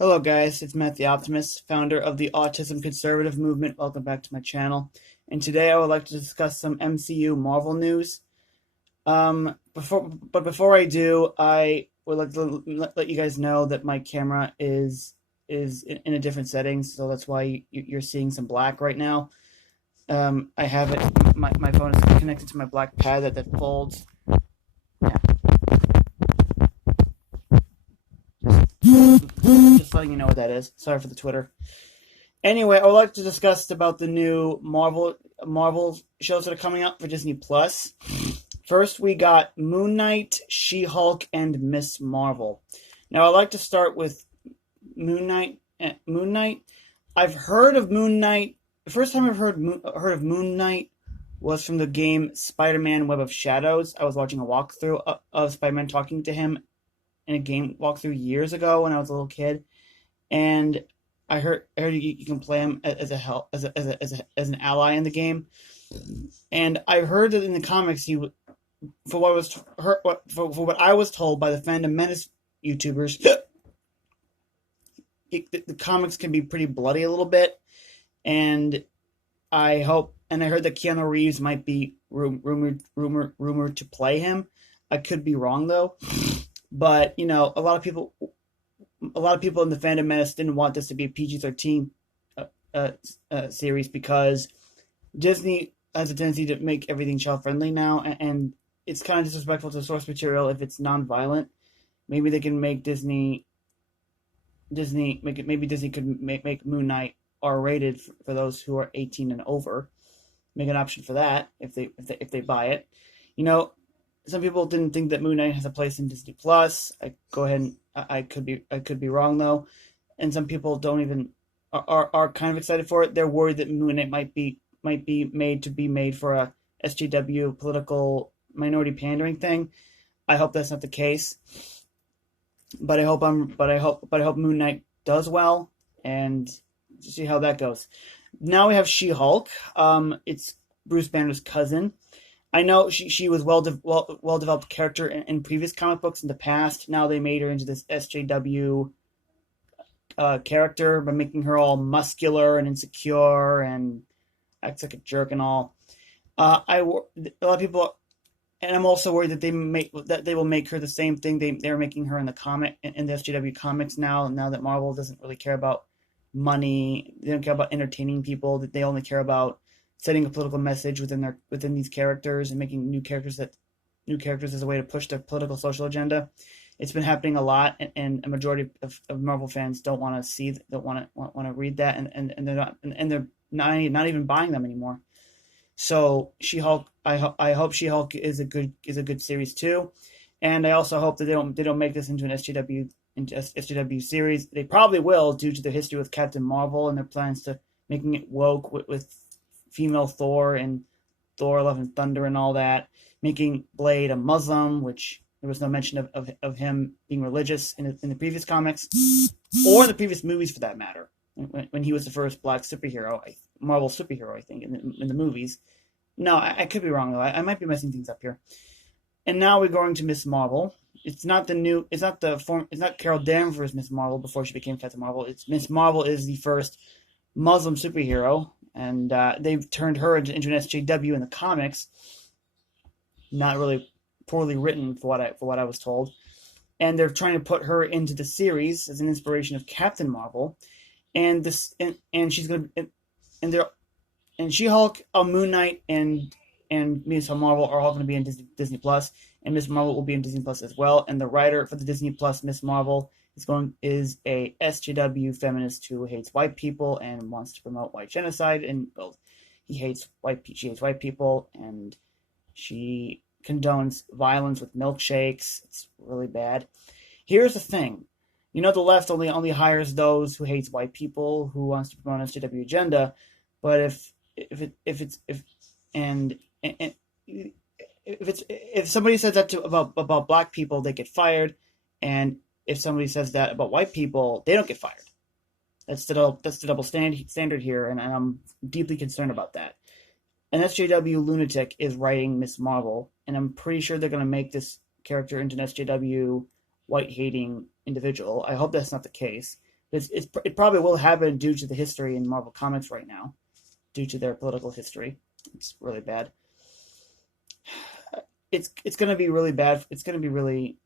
Hello, guys. It's Matt the Optimist, founder of the Autism Conservative Movement. Welcome back to my channel. And today I would like to discuss some MCU Marvel news. Before I do, I would like to let you guys know that my camera is in a different setting, so that's why you're seeing some black right now. I have it. My phone is connected to my black pad that folds. Yeah, just letting you know what that is. Sorry for the Twitter. Anyway, I would like to discuss about the new Marvel shows that are coming out for Disney Plus. First, we got Moon Knight, She-Hulk, and Miss Marvel. Now, I'd like to start with Moon Knight. I've heard of Moon Knight. The first time I've heard of Moon Knight was from the game Spider-Man: Web of Shadows. I was watching a walkthrough of Spider-Man talking to him in a game walkthrough years ago when I was a little kid, and I heard you can play him as an ally in the game, and I heard that in the comics for what I was told by the Fandom Menace YouTubers, the comics can be pretty bloody a little bit, and I heard that Keanu Reeves might be rumored to play him. I could be wrong though, but a lot of people in the Fandom Menace didn't want this to be a PG-13 series because Disney has a tendency to make everything child-friendly now, and it's kind of disrespectful to the source material if it's non-violent. Maybe they can make Disney could make Moon Knight R-rated for those who are 18 and over. Make an option for that if they buy it. Some people didn't think that Moon Knight has a place in Disney Plus. I could be wrong though, and some people don't even are kind of excited for it. They're worried that Moon Knight might be made for a SJW political minority pandering thing. I hope that's not the case, but I hope Moon Knight does well, and see how that goes. Now we have She-Hulk. It's Bruce Banner's cousin. I know she was well developed character in previous comic books in the past. Now they made her into this SJW character by making her all muscular and insecure and acts like a jerk and all. A lot of people, and I'm also worried that they will make her the same thing they're making her in the SJW comics now. Now that Marvel doesn't really care about money, they don't care about entertaining people. That they only care about setting a political message within these characters and making new characters as a way to push their political social agenda. It's been happening a lot, and a majority of Marvel fans don't want to read that, and they're not even buying them anymore. So She-Hulk, I hope She-Hulk is a good series too, and I also hope that they don't make this into an SJW series. They probably will due to the history with Captain Marvel and their plans to making it woke with female Thor and Thor: Love and Thunder and all that, making Blade a Muslim, which there was no mention of him being religious in the previous comics or the previous movies for that matter. When he was the first black superhero, Marvel superhero, I think, in the movies. No, I could be wrong though. I might be messing things up here. And now we're going to Miss Marvel. It's not Carol Danvers' Miss Marvel before she became Captain Marvel. It's Miss Marvel is the first Muslim superhero, and they've turned her into an SJW in the comics. Not really poorly written for what I was told, and they're trying to put her into the series as an inspiration of Captain Marvel, and she's gonna and She-Hulk, Moon Knight, and Miss Marvel are all going to be in Disney Plus, and Miss Marvel will be in Disney Plus as well. And the writer for the Disney Plus Miss Marvel is a SJW feminist who hates white people and wants to promote white genocide. And she hates white people, and she condones violence with milkshakes. It's really bad. Here's the thing. The left only hires those who hates white people, who wants to promote SJW agenda. But if somebody says that about black people, they get fired, and if somebody says that about white people, they don't get fired. That's the double standard here, and I'm deeply concerned about that. An SJW lunatic is writing Miss Marvel, and I'm pretty sure they're going to make this character into an SJW white-hating individual. I hope that's not the case, It probably will happen due to the history in Marvel Comics right now, due to their political history. It's really bad. It's going to be really bad. It's going to be really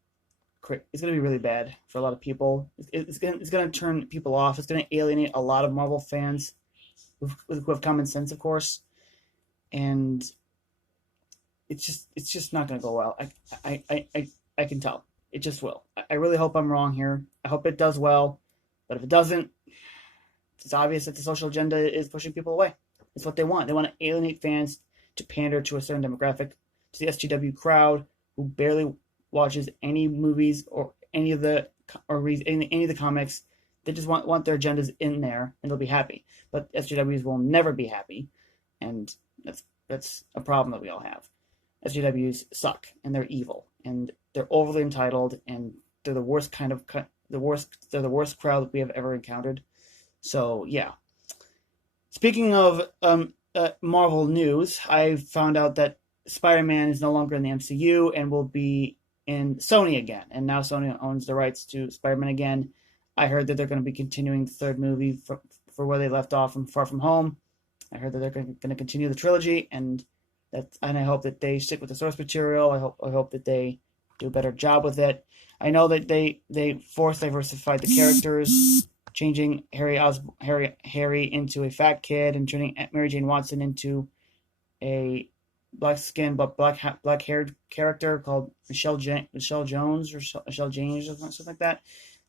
bad for a lot of people. It's going to turn people off. It's going to alienate a lot of Marvel fans who have common sense, of course, and it's just not going to go well. I can tell. It just will. I really hope I'm wrong here. I hope it does well, but if it doesn't, it's obvious that the social agenda is pushing people away. It's what they want. They want to alienate fans to pander to a certain demographic, to the SJW crowd who barely watches any movies or any of the comics. They just want their agendas in there, and they'll be happy. But SJWs will never be happy, and that's a problem that we all have. SJWs suck, and they're evil, and they're overly entitled, and they're the worst they're the worst crowd that we have ever encountered. So yeah. Speaking of Marvel news, I found out that Spider-Man is no longer in the MCU and will be in Sony again. And now Sony owns the rights to Spider-Man again. I heard that they're going to be continuing the third movie for where they left off from Far From Home. I heard that they're going to continue the trilogy, and I hope that they stick with the source material. I hope that they do a better job with it. I know that they force diversified the characters, changing Harry into a fat kid and turning Mary Jane Watson into a black skinned but black haired character called Michelle Jones or Michelle James or something like that.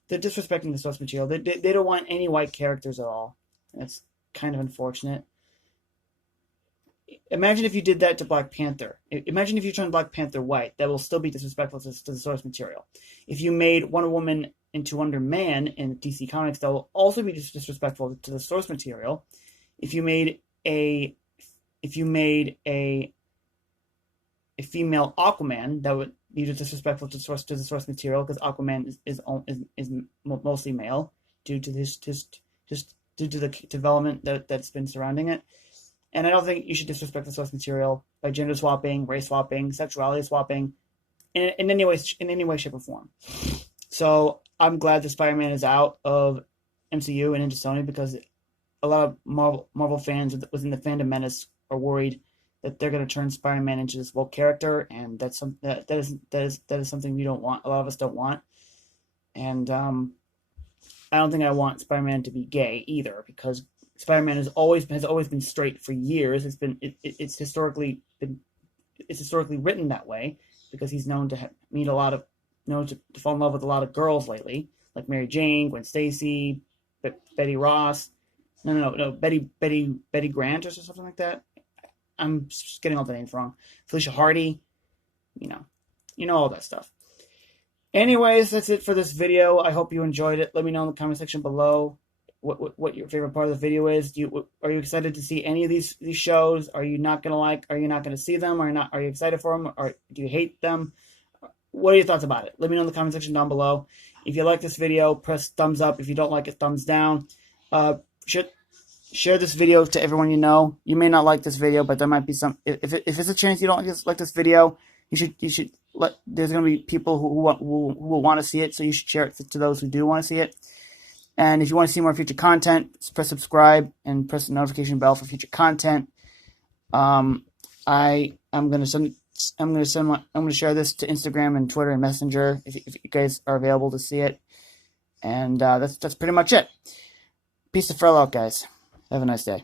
They're disrespecting the source material. They don't want any white characters at all. That's kind of unfortunate. Imagine if you did that to Black Panther. Imagine if you turned Black Panther white. That will still be disrespectful to the source material. If you made Wonder Woman into Wonder Man in DC Comics, that will also be disrespectful to the source material. If you made a female Aquaman, that would be disrespectful to the source material, because Aquaman is mostly male due to the development that's been surrounding it. And I don't think you should disrespect the source material by gender swapping, race swapping, sexuality swapping, in any way, shape, or form. So I'm glad that Spider-Man is out of MCU and into Sony, because a lot of Marvel fans within the fandom menace are worried that they're going to turn Spider-Man into this woke character, and that is something we don't want. A lot of us don't want, and I don't think I want Spider-Man to be gay either, because Spider-Man has always been straight for years. It's historically written that way, because he's known to to fall in love with a lot of girls lately, like Mary Jane, Gwen Stacy, Betty Ross. No, Betty Grant or something like that. I'm just getting all the names wrong. Felicia Hardy, you know all that stuff. Anyways, that's it for this video. I hope you enjoyed it. Let me know in the comment section below what your favorite part of the video is. Are you excited to see any of these shows? Are you not gonna see them? Are you excited for them? Or do you hate them? What are your thoughts about it? Let me know in the comment section down below. If you like this video, press thumbs up. If you don't like it, thumbs down. Share this video to everyone you know. You may not like this video, but there might be some. If it's a chance you don't like this video, you should let. There's going to be people who will want to see it, so you should share it to those who do want to see it. And if you want to see more future content, press subscribe and press the notification bell for future content. I'm going to share this to Instagram and Twitter and Messenger if you guys are available to see it. And that's pretty much it. Peace to Furlough, guys. Have a nice day.